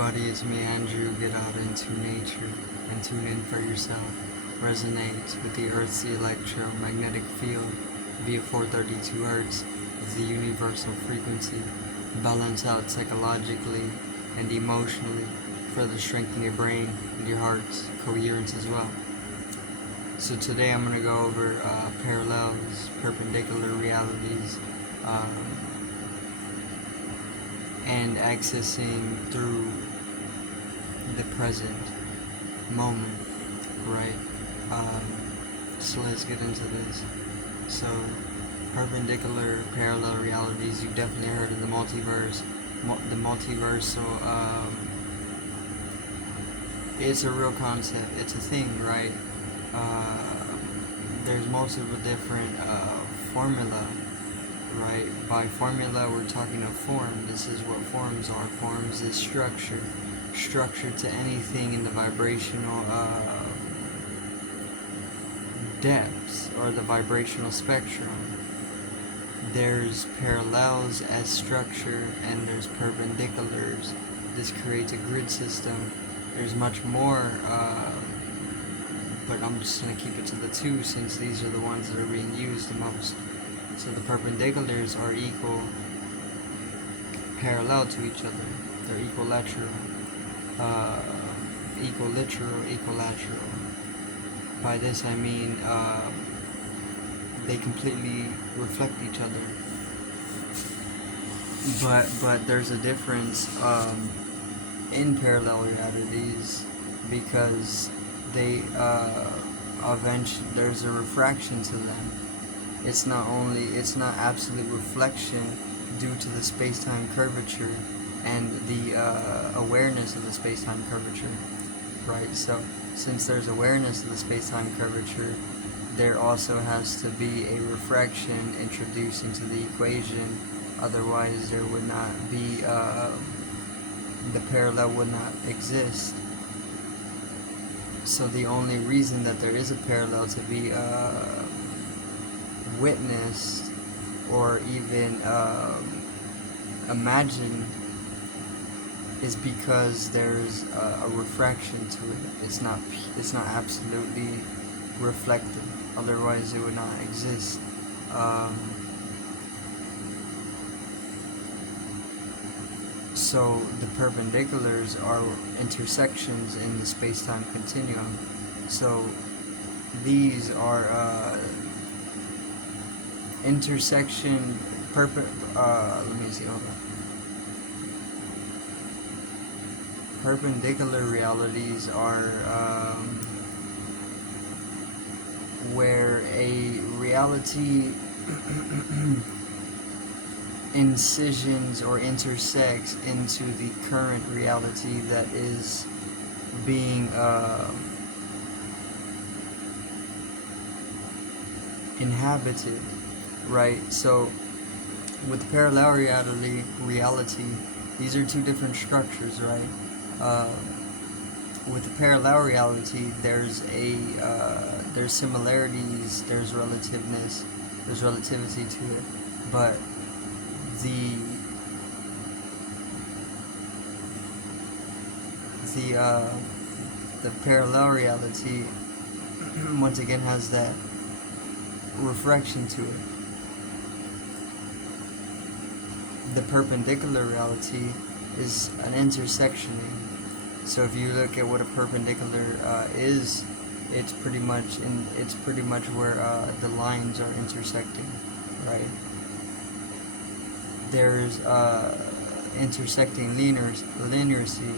everybody, it's me Andrew. Get out into nature and tune in for yourself. Resonates with the Earth's electromagnetic field via 432 Hz is the universal frequency. Balance out psychologically and emotionally, further strengthen your brain and your heart's coherence as well. So today I'm going to go over parallels, perpendicular realities, and accessing through the present moment, right? So let's get into this. So perpendicular parallel realities, you've definitely heard of the multiverse. The multiversal, it's a real concept, it's a thing, right? There's multiple different formula, right? By formula, we're talking of form. This is what forms are. Forms is structure. Structure to anything in the vibrational depths or the vibrational spectrum. There's parallels as structure and there's perpendiculars. This creates a grid system. There's much more, but I'm just going to keep it to the two since these are the ones that are being used the most. So the perpendiculars are parallel to each other. They're equilateral. Equilateral. By this I mean they completely reflect each other. But there's a difference in parallel realities because they eventually there's a refraction to them. It's not absolute reflection due to the space-time curvature and the awareness of the space-time curvature, right? So since there's awareness of the space-time curvature, there also has to be a refraction introduced into the equation. Otherwise there would not be the parallel would not exist. So the only reason that there is a parallel to be witnessed or even imagined is because there's a refraction to it. It's not absolutely reflected. Otherwise it would not exist. So the perpendiculars are intersections in the space-time continuum. So these are intersection let me see, hold on. Perpendicular realities are where a reality incisions or intersects into the current reality that is being inhabited, right? So with parallel reality, these are two different structures, right? With the parallel reality, there's similarities, there's relativeness, there's relativity to it, but the parallel reality once again has that refraction to it. The perpendicular reality is an intersectioning. So if you look at what a perpendicular is, it's pretty much where the lines are intersecting, right? There's intersecting linearity,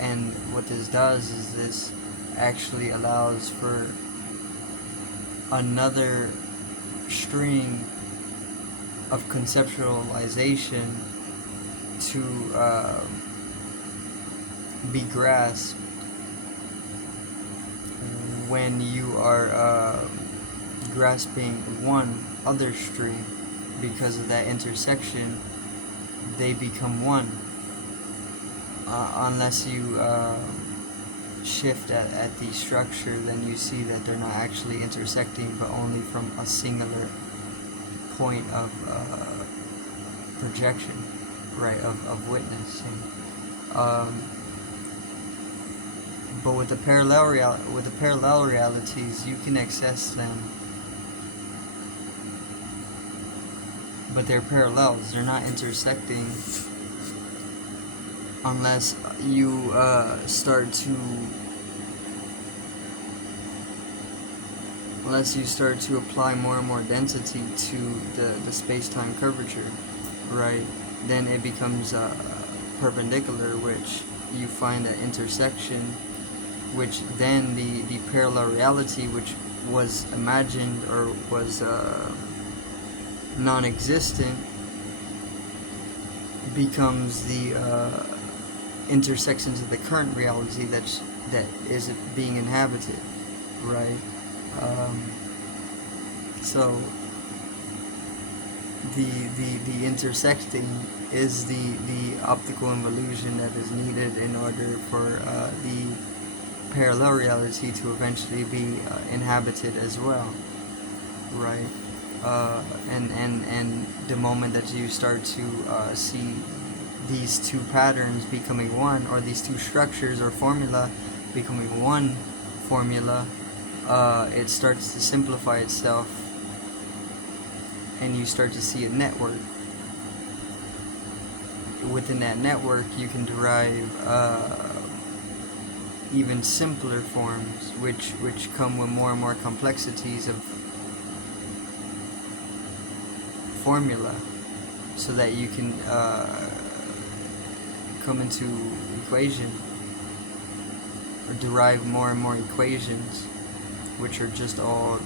and what this does is this actually allows for another string of conceptualization to be grasped when you are grasping one other string. Because of that intersection, they become one. Unless you shift at the structure, then you see that they're not actually intersecting, but only from a singular point of projection. right, of witnessing. But with the parallel realities, you can access them, but they're parallels. They're not intersecting unless you start to apply more and more density to the space-time curvature, right? Then it becomes perpendicular, which you find that intersection, which then the parallel reality, which was imagined or was non-existent, becomes the intersections of the current reality that is being inhabited, right? So the intersecting is the optical involution that is needed in order for the parallel reality to eventually be inhabited as well, right? And the moment that you start to see these two patterns becoming one, or these two structures or formula becoming one formula, it starts to simplify itself, and you start to see a network. Within that network, you can derive even simpler forms, which come with more and more complexities of formula, so that you can come into equation, or derive more and more equations, which are just all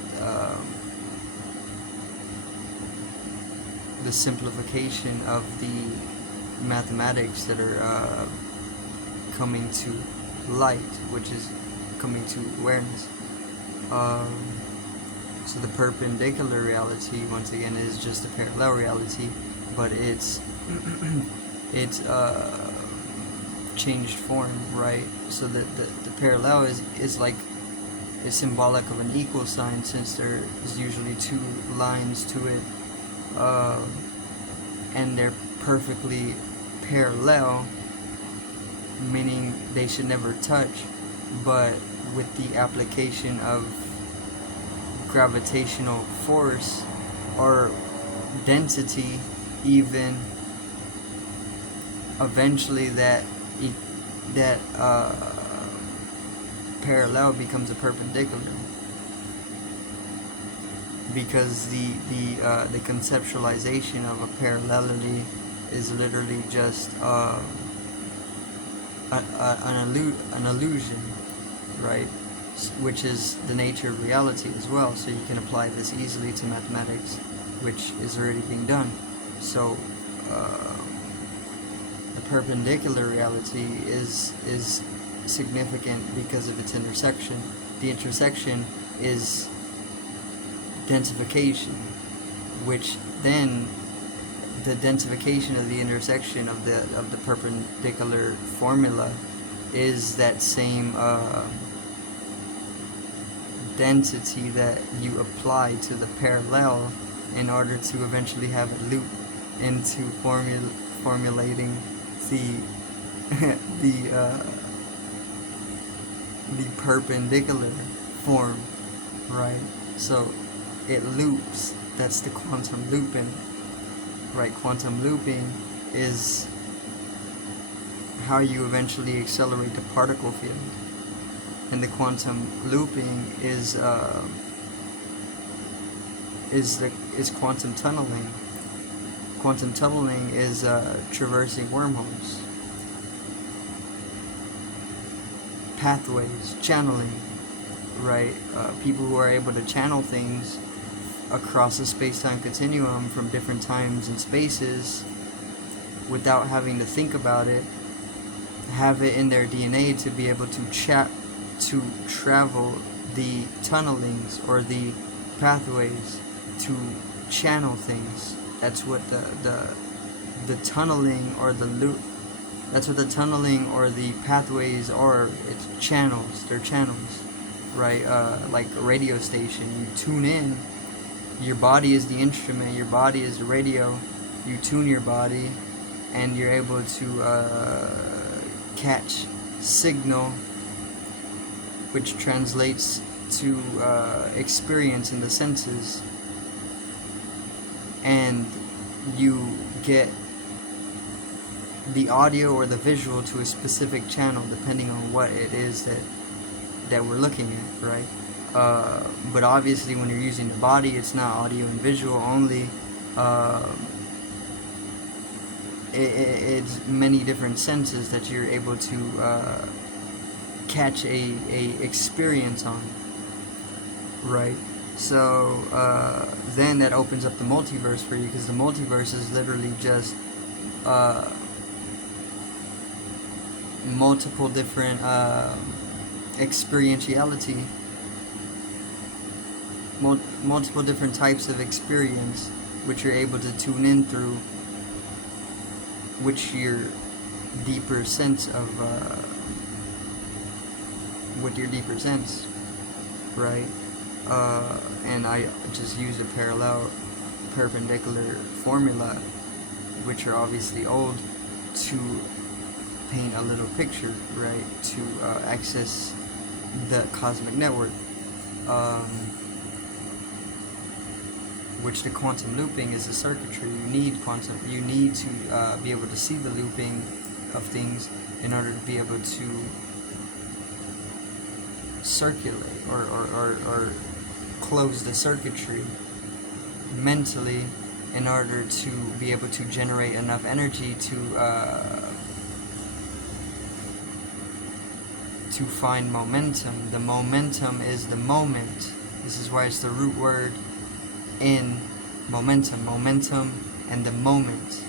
the simplification of the mathematics that are coming to light, which is coming to awareness. So the perpendicular reality, once again, is just a parallel reality, but it's changed form, right? So that the parallel is like, is symbolic of an equal sign, since there is usually two lines to it, and they're perfectly parallel, meaning they should never touch. But with the application of gravitational force or density, even, eventually that parallel becomes a perpendicular, because the conceptualization of a parallelity is literally just an illusion, right? Which is the nature of reality as well. So you can apply this easily to mathematics, which is already being done. So the perpendicular reality is significant because of its intersection. The intersection is densification, which then the densification of the intersection of the perpendicular formula is that same density that you apply to the parallel in order to eventually have it loop into formulating the perpendicular form, right? So it loops. That's the quantum looping, right? Quantum looping is how you eventually accelerate the particle field, and the quantum looping is quantum tunneling. Quantum tunneling is traversing wormholes, pathways, channeling, right? People who are able to channel things across a space-time continuum from different times and spaces without having to think about it, have it in their DNA to be able to travel the tunnelings or the pathways to channel things. That's what the tunneling or the loop. That's what the tunneling or the pathways are. It's channels. They're channels, right? Like a radio station. You tune in. Your body is the instrument. Your body is the radio. You tune your body, and you're able to catch signal, which translates to experience in the senses, and you get the audio or the visual to a specific channel depending on what it is that we're looking at, right? But obviously when you're using the body, it's not audio and visual only. It's many different senses that you're able to catch a experience on, right? So then that opens up the multiverse for you, because the multiverse is literally just multiple different experientiality, multiple different types of experience which you're able to tune in through, which your deeper sense of with your deeper sense, right? And I just use a perpendicular formula, which are obviously old, to paint a little picture, right? To access the cosmic network, which the quantum looping is a circuitry. You need to be able to see the looping of things in order to be able to circulate or close the circuitry mentally in order to be able to generate enough energy to find momentum. The momentum is the moment. This is why it's the root word in momentum. Momentum and the moment.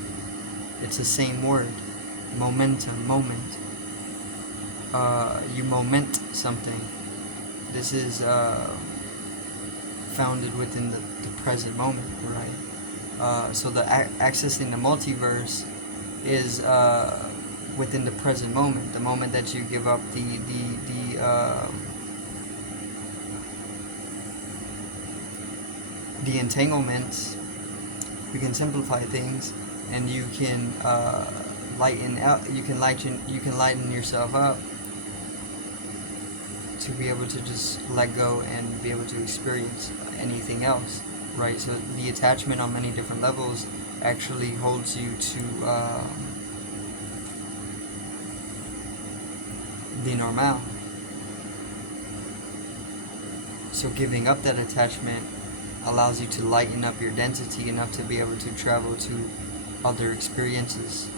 It's the same word. Momentum, moment. You moment something. This is founded within the present moment, right? So the accessing the multiverse is within the present moment. The moment that you give up the entanglements, we can simplify things, and you can lighten yourself up to be able to just let go and be able to experience anything else, right? So the attachment on many different levels actually holds you to the normal. So giving up that attachment allows you to lighten up your density enough to be able to travel to other experiences.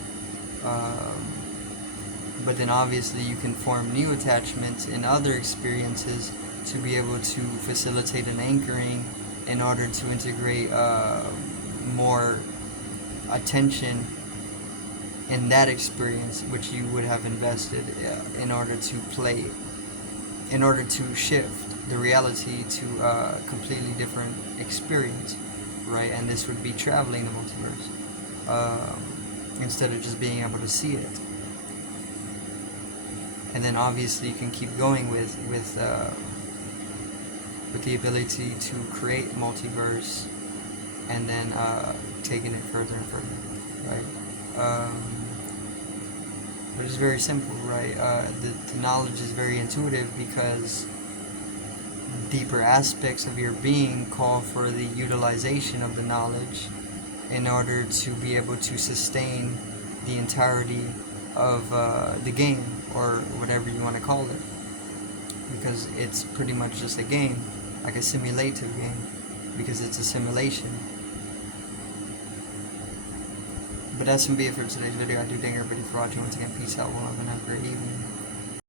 But then obviously you can form new attachments in other experiences to be able to facilitate an anchoring in order to integrate more attention in that experience which you would have invested in order to shift the reality to a completely different experience, right? And this would be traveling the multiverse instead of just being able to see it. And then obviously you can keep going with the ability to create multiverse, and then taking it further and further, right? But it's very simple, right? The knowledge is very intuitive because deeper aspects of your being call for the utilization of the knowledge in order to be able to sustain the entirety of the game, or whatever you want to call it, because it's pretty much just a game, like a simulative game, because it's a simulation. But that's going to be it for today's video. I do thank everybody for watching. Once again, peace out, love, and have a great evening.